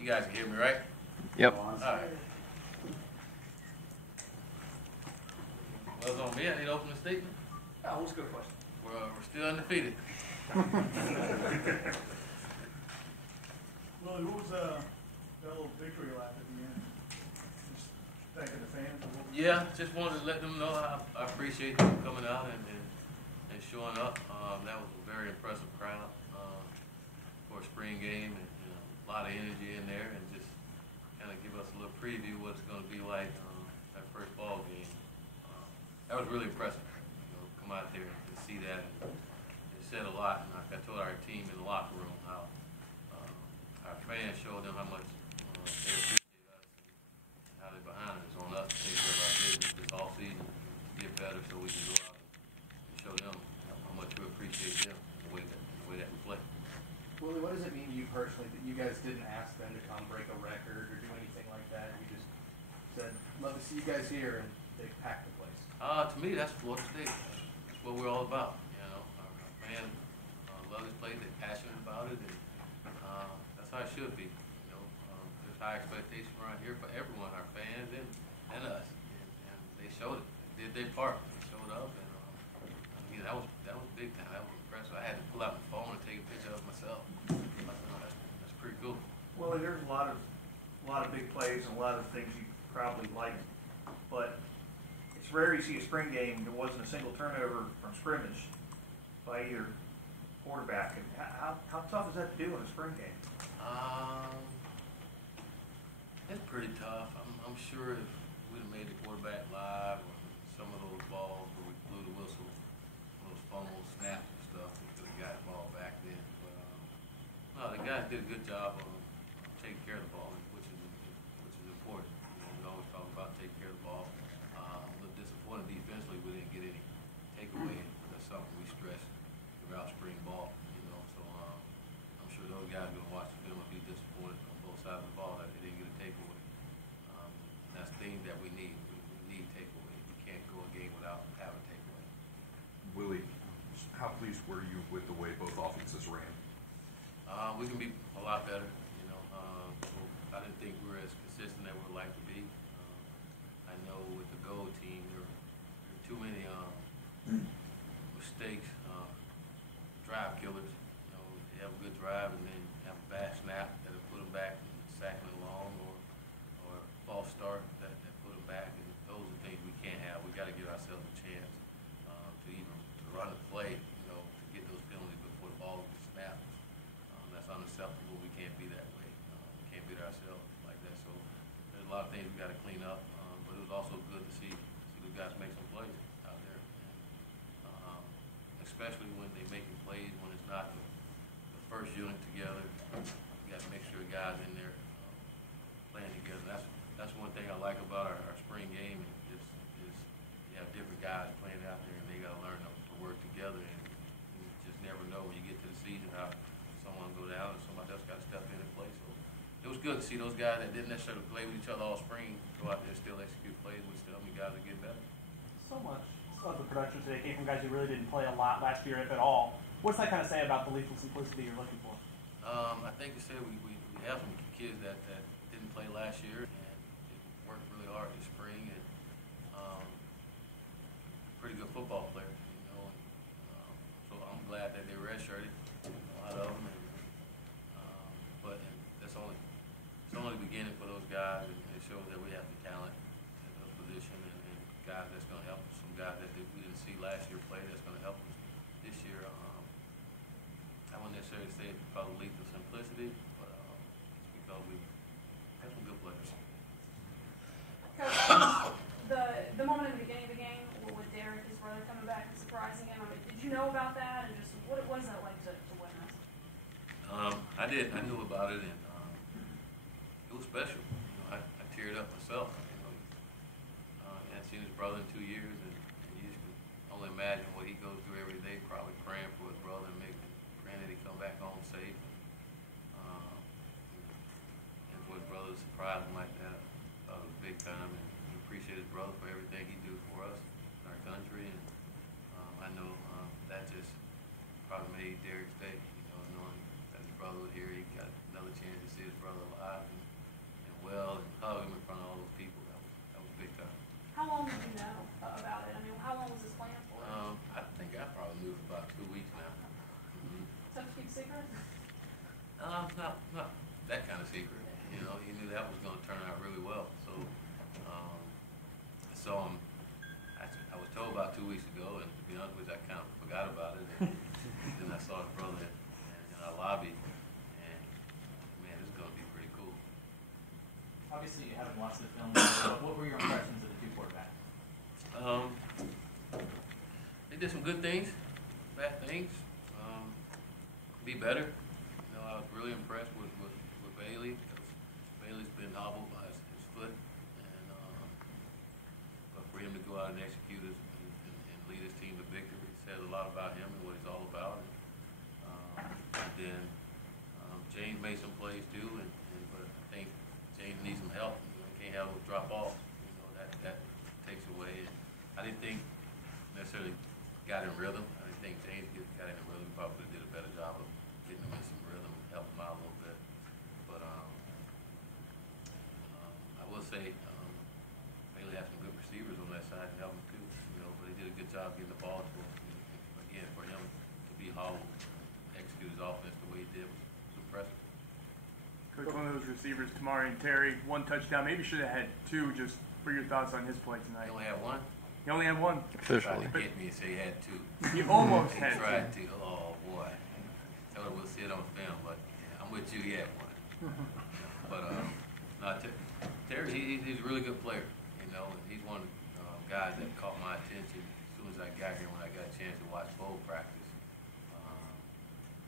You guys can hear me, right? Yep. All right. Well, it's on me. I need to open the statement. Oh, what's a good question? We're still undefeated. Willie, what was that little victory lap at the end? Just thanking the fans? Yeah, just wanted to let them know I appreciate them coming out and showing up. That was a very impressive crowd for a spring game, and a lot of energy in there, and just kind of give us a little preview of what it's going to be like that first ball game. That was really impressive. Come out there and see that. It said a lot, and I told our team in the locker room how our fans showed them how much they appreciate us and how they're behind us, on us to take care of our business this all season, get better so we can go out and show them how much we appreciate them and the way that we play. Willie, what does it mean to you personally that you guys didn't ask them to come break a record or do anything like that? You just said, love to see you guys here, and they packed the place. To me, that's Florida State. That's what we're all about. Our fans love this place. They're passionate about it, and that's how it should be. There's high expectations around here for everyone, our fans and us, and they showed it. They did their part. They showed up, and that was big time. That was impressive. I had to pull out my phone and take a picture of myself. That's pretty cool. Well, there's a lot of big plays and a lot of things you probably like, but it's rare you see a spring game that wasn't a single turnover from scrimmage by either quarterback. And how tough is that to do in a spring game? It's pretty tough. I'm sure if we'd have made the quarterback live, or some of those balls where we blew the whistle, those fumbles, snaps and stuff, we could have got the ball back then. But no, the guys did a good job of taking care of the ball, which is important. We always talk about taking care of the ball. A little disappointed defensively we didn't get any takeaway. That's something we stress throughout spring ball. So I'm sure those guys are going to watch the film and be disappointed on both sides of the ball that they didn't get a takeaway. And that's things that we need. We need takeaways. We can't go a game without having takeaway. Willie, how pleased were you with the way both offenses ran? We can be a lot better. I didn't think we were as consistent as we'd like to be. I know with the goal team, there were too many mistakes, drive killers. They have a good drive and then have a bad snap that'll put them back and sack them along, or a false start that put them back. And those are things we can't have. We got to give ourselves a chance to run the play, to get those penalties before the ball gets snapped. That's unacceptable. We can't be that way. We can't beat ourselves like that. So there's a lot of things we got to clean up. But it was also good to see the guys make some plays out there, especially when they're making plays when it's not the first unit together. You got to make sure the guys in there playing together. That's one thing I like about our spring game is you have different guys playing out there, and they got to learn to work together. And you just never know when you get to the season how someone go down and somebody else got to step in and play. So it was good to see those guys that didn't necessarily play with each other all spring go out there and still execute plays, which tell me guys are getting better. So much of the production today came from guys who really didn't play a lot last year, if at all. What's that kind of say about the lethal simplicity you're looking for? I think you said we have some kids that didn't play last year and worked really hard this spring, and pretty good football players, so I'm glad that they redshirted, a lot of them, but that's only the beginning for those guys, and it shows that we have the talent at those positions and guys that's going to help us, some guys that we didn't see last year play that's going to help us this year. I wouldn't necessarily say it's because of lethal simplicity, but it's because we have some good players. Coach, the moment in the beginning of the game with Derek, his brother, coming back and surprising him, did you know about that, and just what is that like to witness? I did. I knew about it, and it was special. I teared up myself. I hadn't seen his brother in 2 years, and you just can only imagine what he goes through every day, probably praying for his brother and praying that he come back home safe. And for his brother to surprise him like that, it was big time, and we appreciate his brother for everything he do for us, our country, and I know that just probably made Derek's day, knowing that his brother was here, he got another chance to see his brother alive. secret? Not that kind of secret. You know, he knew that was going to turn out really well. So, I saw him. I was told about 2 weeks ago, and to be honest with you, I kind of forgot about it. And then I saw his brother in our lobby, and man, this is going to be pretty cool. Obviously, you haven't watched the film, but what were your impressions of the two quarterbacks? They did some good things, bad things. Be better. You know, I was really impressed with Bailey. Bailey's been hobbled by his foot, and but for him to go out and execute and lead his team to victory says a lot about him and what he's all about. And then James made some plays too, but I think James needs some help. You know, he can't have those drop offs. You know, that takes away. And I didn't think necessarily got in rhythm. I didn't think James got in rhythm. Probably did a better job of getting him in some rhythm, help him out a little bit. But I will say Bailey had some good receivers on that side to help him too. You know, but he did a good job getting the ball to him. Again, for him to be hobbled, execute his offense the way he did was impressive. Coach, one of those receivers, Tamari and Terry, one touchdown. Maybe should have had two. Just for your thoughts on his play tonight. He only had one. He only had one. Officially. Tried to get me and say he had two. He almost he had tried two. to. Oh boy. We'll see it on film, but yeah, I'm with you. He had one. But no, Terry, he's a really good player. You know, and he's one of the guys that caught my attention as soon as I got here. When I got a chance to watch bowl practice,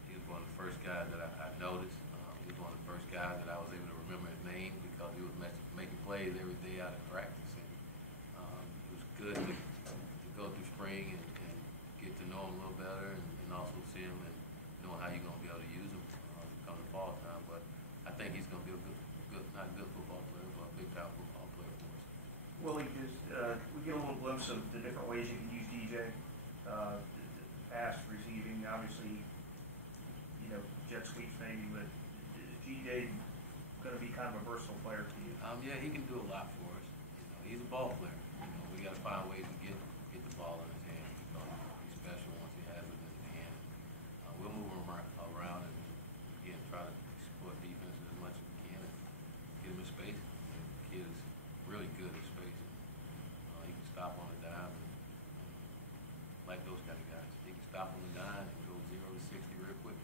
he was one of the first guys that I noticed. He was one of the first guys that I was able to remember his name because he was making plays every day out of practice. It was good to go through spring and get to know him a little better and also see him and knowing how you're going to be able to use him come the fall time. But I think he's going to be a good, not a good football player, but a big-time football player for us. Willie, just we get a little glimpse of the different ways you can use DJ, the pass, receiving, obviously, you know, jet sweeps maybe, but is DJ going to be kind of a versatile player to you? Yeah, he can do a lot for us. You know, he's a ball player. You know, we got to find ways to get the ball in his hand because he's special once he has it in his hand. We'll move him around and again try to exploit defenses as much as we can and get him in space. And the kid is really good at space. He can stop on a dime and like those kind of guys. He can stop on the dime and go 0 to 60 real quick.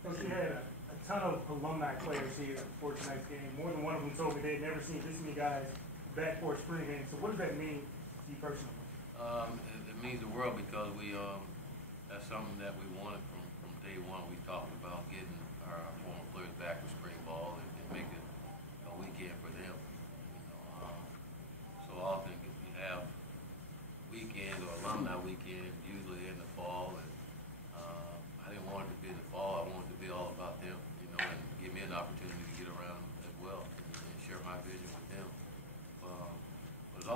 Coach, you had a ton of alumni players here for tonight's game. More than one of them told me they had never seen this many guys back for a spring game. So what does that mean to you personally? It means the world because that's something that we wanted from day one. We talked about getting our former players back for spring ball and making it a weekend for them. You know, so often we have weekends or alumni weekends usually in the fall, and I didn't want it to be in the fall. I wanted it to be all about them, you know, and give me an opportunity to get around as well and share my vision with them. But it's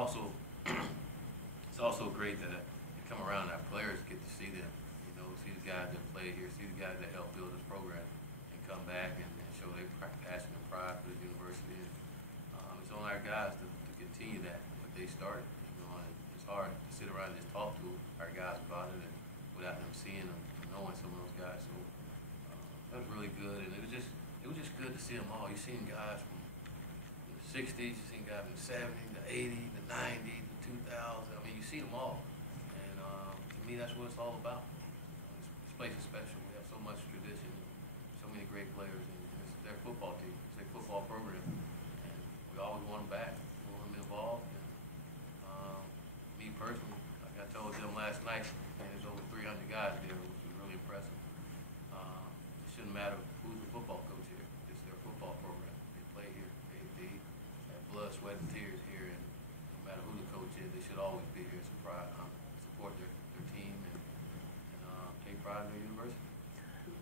also great that they come around and our players get to see them, you know, see the guys that play here, see the guys that help build this program and come back and show their passion and pride for the university. And, it's on our guys to continue that, what they started. You know, and it's hard to sit around and just talk to our guys about it and without them seeing them and knowing some of those guys. So that was really good, and it was just good to see them all. You've seen guys from the 60s, you've seen guys from the 70s, the 80s, the 90s, the 2000s. I mean, you see them all. And to me, that's what it's all about. This place is special. We have so much tradition, so many great players, and it's their football team. It's their football program. And we always want them back. We want them involved. And, me personally, like I told them last night, and there's over 300 guys there, which was really impressive. It shouldn't matter who's the football coach here. It's their football program. They play here. They have blood, sweat, and tears here. And no matter who the coach is, they should always be here to support their team and take pride in their university.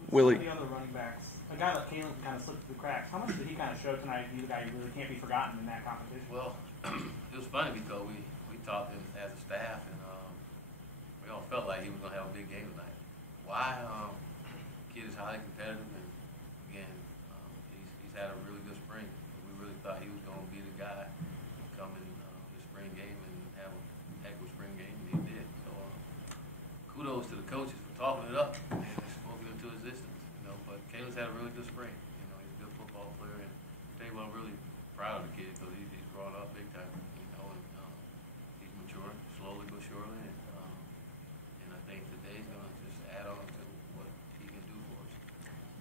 Willie. The other running backs, a guy like Kalen kind of slipped through the cracks. How much did he kind of show tonight? He's a guy who really can't be forgotten in that competition. Well, it was funny because we talked him as a staff, and we all felt like he was going to have a big game tonight. Why? Kid is highly competitive, and again, he's had a really good spring. We really thought he was going to be the guy to come in the spring game and have a heck of a spring game, and he did. So kudos to the coaches for talking it up and spoken into into existence, you know. But Calen's had a really good spring. You know, he's a good football player, and I tell you what, I'm really proud of the kid because he's grown up big time, you know, and he's maturing slowly but surely, and I think today's going to just add on to what he can do for us.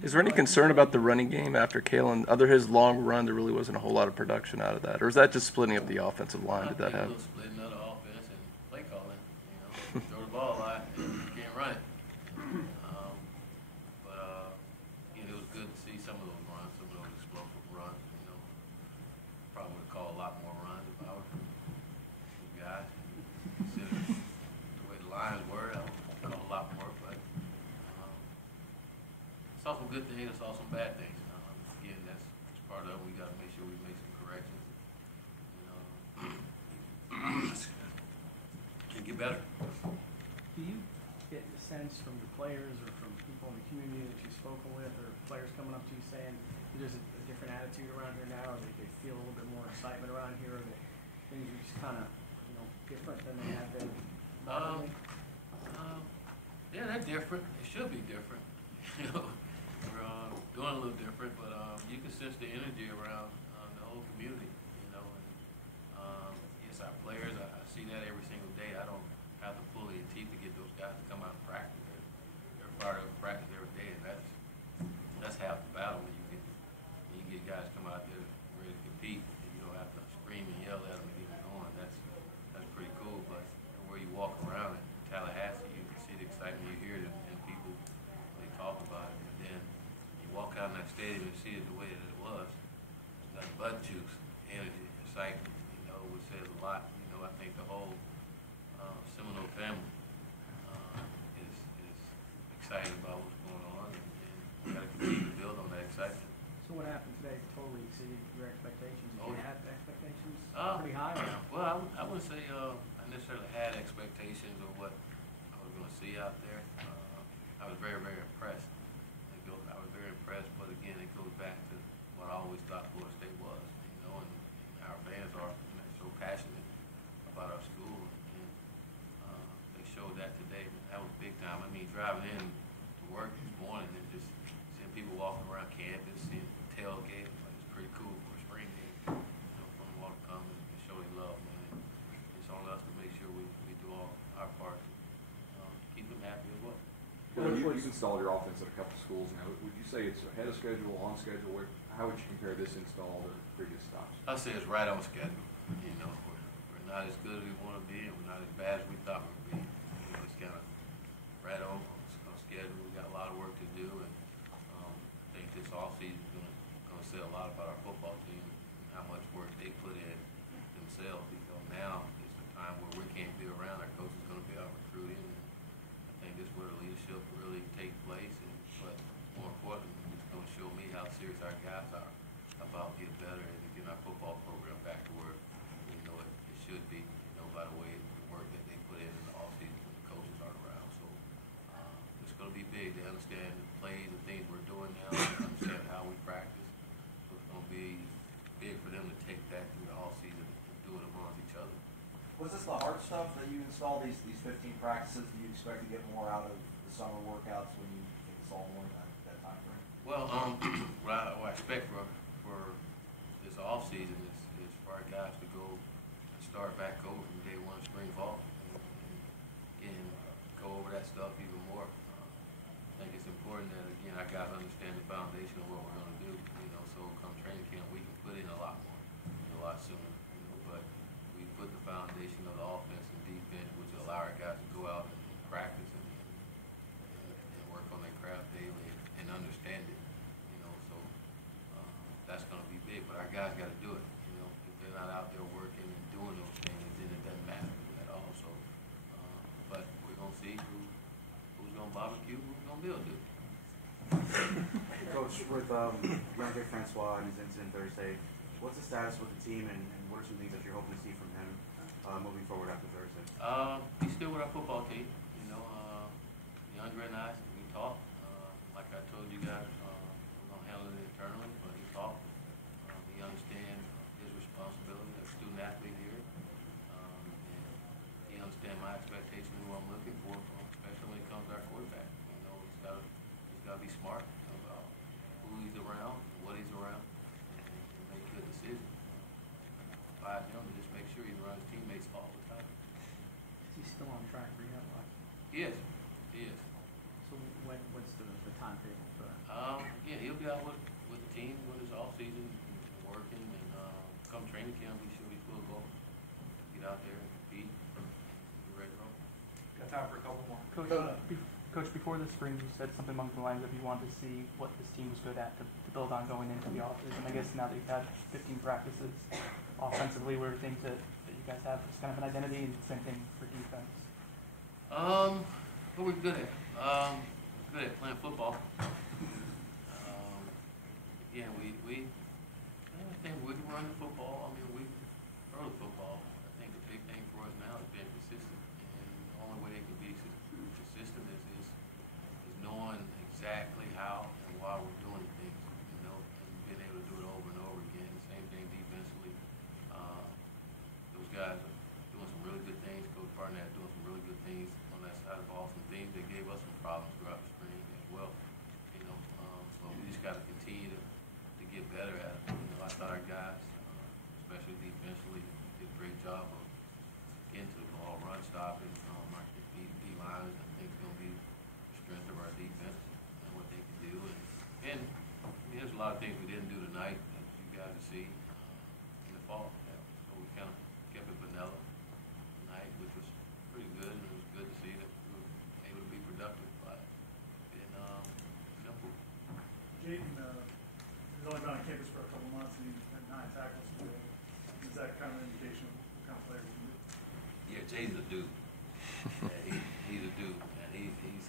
Is there any concern about the running game after Kalen? Other his long run, there really wasn't a whole lot of production out of that, or is that just splitting up the offensive line? Did that I think a have? little splitting of the offense and play calling, you know, throw the ball a lot and you can't run it. You know, it was good to see some of those runs, some of those explosive runs, you know. Probably would call a lot more runs if I were the guys. Consider the way the lines were, I would call a lot more, but saw some good things, I saw some bad things. Again, that's part of it. We got to make sure we make some corrections. And get better. Do you get the sense from the players or from people in the community that you've spoken with, or players coming up to you saying there's a different attitude around here now, or they feel a little bit more excitement around here, or that things are just kind of, you know, different than they have been? Yeah, they're different. They should be different. You know, we're doing a little different, but you can sense the energy around the whole community. You know, and yes, our players. I see that every single day. I don't have to pull their teeth to get those guys to come out and practice. They're part of practice every day, and that's half the battle when you get guys come out there ready to compete, and you don't have to scream and yell at them to get them going. That's pretty cool. But where you walk around in Tallahassee, you can see the excitement, you hear it, and people they talk about it, and then you walk out in that stadium and see it the way that it was. It's got blood juice, energy, excitement. You know, which says a lot. You know, I think the whole Seminole family is excited about what's going on, and we got to continue to build on that excitement. So what happened today totally exceeded your expectations? Did you have expectations pretty high? Well, I wouldn't say I necessarily had expectations of what I was going to see out there. I was very, very impressed. I was very impressed, but again, it goes back to what I always thought Florida State was, you know, and our fans are so passionate about our school, and they showed that today. That was big time. I mean, driving in to work this morning and just seeing people walking around campus, seeing tailgates, like, it's pretty cool for a spring game. You know, for them all to come and show their love, man. It's on us to make sure we do all our part to keep them happy as well. Well, you've installed your offense at a couple schools now. Would you say it's ahead of schedule, on schedule? How would you compare this install to previous stops? I'd say it's right on schedule. You know, we're not as good as we want to be, and we're not as bad as we thought we would be. You know, it's kind of right on schedule. We got a lot of work to do, and I think this offseason is going to say a lot about our football team and how much work they put in themselves. Because now is the time where we can't be around. Our coach is going to be out recruiting. I think this is where the leadership really take place, but more importantly, it's going to show me how serious our guys are about getting better and getting our football program back to where we know it should be, you know, by the way the work that they put in the offseason when the coaches aren't around. So it's going to be big. They understand the plays and things we're doing now. They understand how we practice. So it's going to be big for them to take that through the offseason and do it amongst each other. Was this the hard stuff that you installed, these 15 practices? Do you expect to get more out of the summer workouts when you install more in that time frame? Well, what I expect for this off season is for our guys to go and start back over from day one, spring, fall, and go over that stuff even more. I think it's important that again our guys understand the foundation of what we're going to do. You know, so come training camp we can put in a lot more, a lot sooner. You know, but we put the foundation of the offense and defense, which will allow our guys to go out and practice and work on their craft daily and understand it. You know, so that's going to be big. But our guys got to do it. You know, if they're not out there working and doing those things, then it doesn't matter at all. So, but we're going to see who's going to barbecue, who's going to build it. Coach, with Andre Francois and his incident Thursday, what's the status with the team, and what are some things that you're hoping to see from him moving forward after Thursday? He's still with our football team. You know, DeAndre and I, we talk. Like I told you guys, we're going to handle it internally, but he talked. He understands his responsibility as a student athlete here. And he understands my expectations and what I'm looking for, especially when it comes to our quarterback. You know, he's got to be He is. He is. So what's the timetable for that? Yeah, he'll be out with the team when it's off season, working, and come training camp, we should be full go. Get out there and compete, and be ready to roll. Got time for a couple more. Coach, before the spring, you said something along the lines of you wanted to see what this team was good at to build on going into the offseason. I guess now that you've had 15 practices offensively, what are things that you guys have as kind of an identity, and same thing for defense? What we're good at? Good at playing football. Yeah, I think we can run the football. I mean, we throw the football. I think the big thing for us now is being consistent. And the only way they can be consistent is knowing exactly how and why we're doing things, you know, and being able to do it over and over again. Same thing defensively. Those guys are doing some really good things. Coach Barnett doing some really good things on that side of the ball. Some things that gave us some problems throughout the spring as well. You know, so we just got to continue to get better at it. You know, I thought our guys, especially defensively, did a great job of getting to the ball, run stopping, our D-line. I think it's going to be the strength of our defense and what they can do. And I mean, there's a lot of things we didn't do tonight that you guys will see in the fall. Yeah. So we kind of kept it vanilla tonight, which was pretty good, and it was good to see that we were able to be productive by being simple. Jaden, he's only been on campus for a couple months, and he's had 9 tackles today. Is that kind of an indication of what kind of player he is? Yeah, Jay's a dude. Yeah, he's a dude, and he's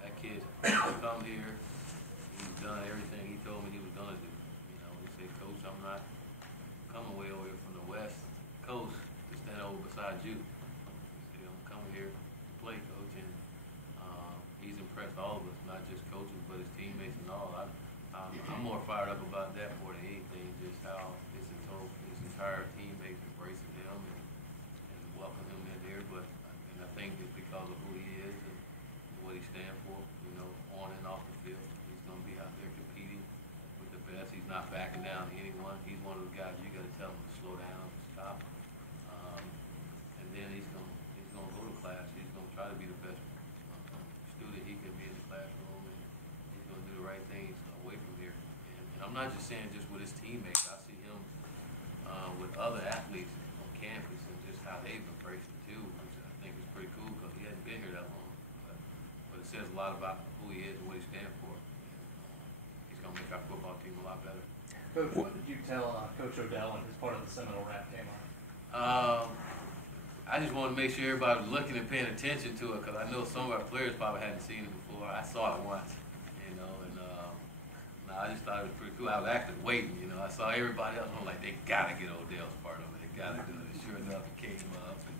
that kid come here. He's done everything he told me he was gonna do. You know, he said, "Coach, I'm not coming way over here from the West Coast to stand over beside you." He said, "I'm coming here to play, Coach," and he's impressed all of us, not just coaches, but his teammates and all. I'm more fired up about that more than anything, just how his entire teammates embracing him and welcoming him in here. But I think it's because of who he is and what he stands for, you know, on and off the field. He's going to be out there competing with the best. He's not backing down to anyone. He's one of those guys you got to tell him to slow down, stop, and then he's going to go to class. He's going to try to be the best student he can be in the classroom, and he's going to do the right things away from here. And I'm not just saying just with his teammates. I see him with other athletes on campus and just how they've embraced it too, which I think is pretty cool because he hasn't been here that long. But it says a lot about who he is and what he stands for. And, he's going to make our football team a lot better. Coach, what did you tell Coach Odell when his part of the Seminole rap came on? I just wanted to make sure everybody was looking and paying attention to it because I know some of our players probably hadn't seen it before. I saw it once, you know, and I just thought it was pretty cool. I was actually waiting, you know. I saw everybody else, and I'm like, they got to get Odell's part of it. They got to do it. And sure enough, it came up. And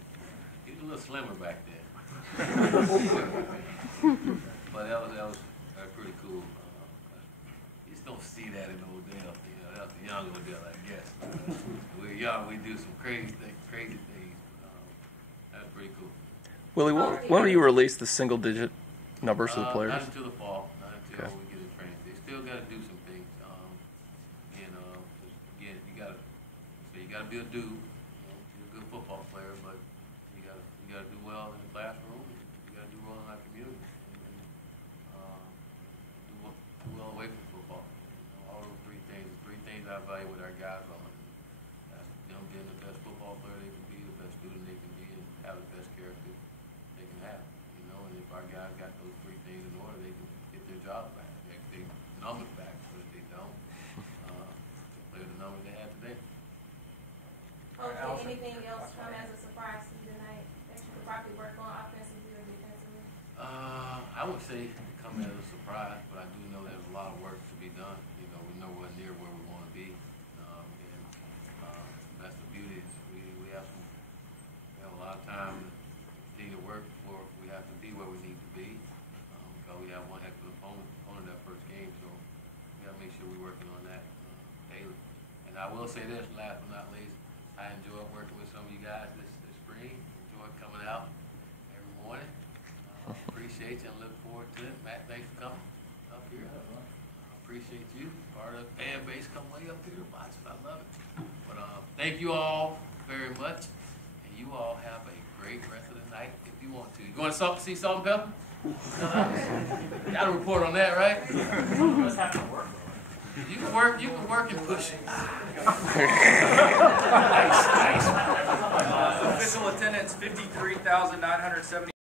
he was a little slimmer back then. But that was pretty cool. You just don't see that in Odell. You know, that was the young Odell, I guess. We're young. We do some crazy things. That's pretty cool. Willie, when will you release the single-digit numbers of the players? Not until the fall. Not until we get in training. They still got to do some things. Again, you got to be a dude. You know, you're a good football player, but you got to do well in the classroom. And you got to do well in our community. And do well away from football. You know, all those three things I value with our guys on. That's them being the best football player they can be, the best student they can be, and have the best character they can have. You know, and if our guys got those three things in order, they can get their job back. They numbers back, but if they don't, play with the numbers they had today. Okay, anything else come as a surprise to you tonight that you could probably work on offensively or defensively? I would say it come as a surprise, but I do know there's a lot of work to be done. You know, we're nowhere near where we want to be, and that's the beauty. We have a lot of time to continue to work before we have to be where we need to be, because we have one heck of an opponent that first game, so we got to make sure we're working on that daily. And I will say this, last but not least, I enjoyed working with some of you guys this spring. Enjoyed coming out every morning. Appreciate you and look forward to it. Matt, thanks for coming up here. Appreciate you. Part of the fan base come way up here to watch it. I love it. But thank you all very much. And you all have a great rest of the night. If you want to. You want to see salt and pepper? Got a report on that, right? You just have to work. You can work and push it. Official attendance 53,970.